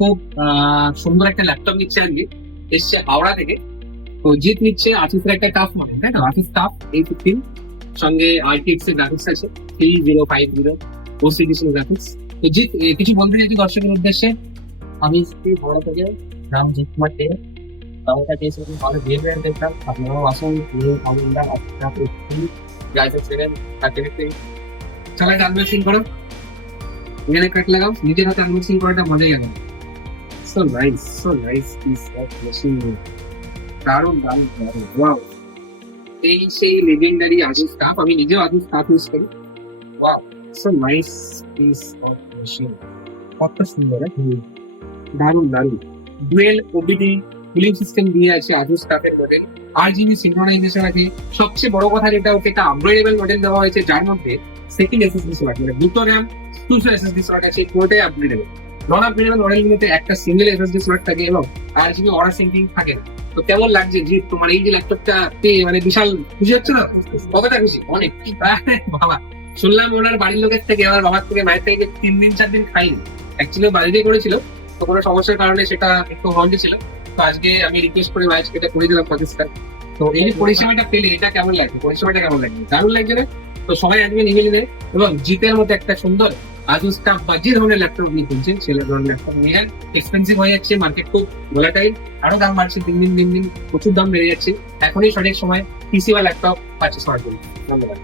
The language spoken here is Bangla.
খুব সুন্দর একটা ল্যাপটপ নিচ্ছে আজকে, এসছে হাওড়া থেকে। তো জিৎ নিচ্ছে আসিসের একটা টাফ মডেল, তাই না? আসিস টাফ A15, সঙ্গে RTX এর গ্রাফিক্স আছে 3050 OCDC গ্রাফিক্স। তো জিৎ কিছু বলতে চাইছি দর্শকের উদ্দেশ্যে। আমি এসেছি হাওড়া থেকে, নাম জিৎ কুমার দে। আমাকে এসে ভালো বিহেভিয়ার দেখলাম, আপনারাও আসুন, নিয়ে আমরা আপনার একটু গাইডেন্স দেবেন সার্টিফিকেট। সবাই আনবক্সিং করো, এখানে কাট লাগাও, নিজের হাতে আনবক্সিং করাটা মজাই আলাদা। So nice piece of machine. দারুণ দারুণ দারুণ, ওয়াও! সেই লেজেন্ডারি আসিস টাফ, আমি নিজেও আসিস টাফ ইউজ করি। Wow, so nice piece of machine. কত সুন্দর, দারুণ দারুণ। ডুয়েল ওবিডি কুলিং সিস্টেম দিয়ে আছে আসুস টাফের মডেল, RGB সিনক্রোনাইজেশন আছে। সবচেয়ে বড় কথা যেটা, ওকে একটা আপগ্রেডেবল মডেল দেওয়া হয়েছে, যার মধ্যে সেকেন্ড এসএসডি স্লট, মানে দুটো র্যাম 200 এসএসডি স্লট আছে, পুরোটাই আপগ্রেডেবল। নন আপগ্রেডেবল মডেলগুলোতে একটা সিঙ্গেল এসএসডি স্লট থাকে এবং RGB অর্ডার সিঙ্কিং থাকে না। তো কেমন লাগছে জিৎ, তোমার এই যে ল্যাপটপটা পেয়ে? মানে বিশাল খুশি হচ্ছে না? কতটা খুশি? অনেক। বাবা, শুনলাম ওনার বাড়ির লোকের থেকে, আমার বাবার থেকে, মায়ের থেকে 3 দিন 4 দিন খাইনি। অ্যাকচুয়ালি বাড়িতেই করেছিল, তো কোনো সমস্যার কারণে সেটা একটু হল্ডে ছিল। তো আজকে আমি রিকোয়েস্ট করে আজকে এটা করে দিলাম প্রচেষ্টা। তো এই যে পরিষেবাটা পেলে, এটা কেমন লাগছে? পরিষেবাটা কেমন লাগছে? দারুণ লাগছে না? তো সবাই আজকে নিয়ে নিবে এবং জিতের মতো একটা সুন্দর আসুস টাফ বা যে ধরনের ল্যাপটপ নিয়ে কিনছেন, সে ধরনের ল্যাপটপ নিয়ে যান। এক্সপেন্সিভ হয়ে যাচ্ছে, মার্কেট খুব ভোলাটাইল, আরো দাম বাড়ছে দিন দিন, প্রচুর দাম বেড়ে যাচ্ছে। এখনই সঠিক সময় পিসি বা ল্যাপটপ পারচেস করার জন্য। ধন্যবাদ।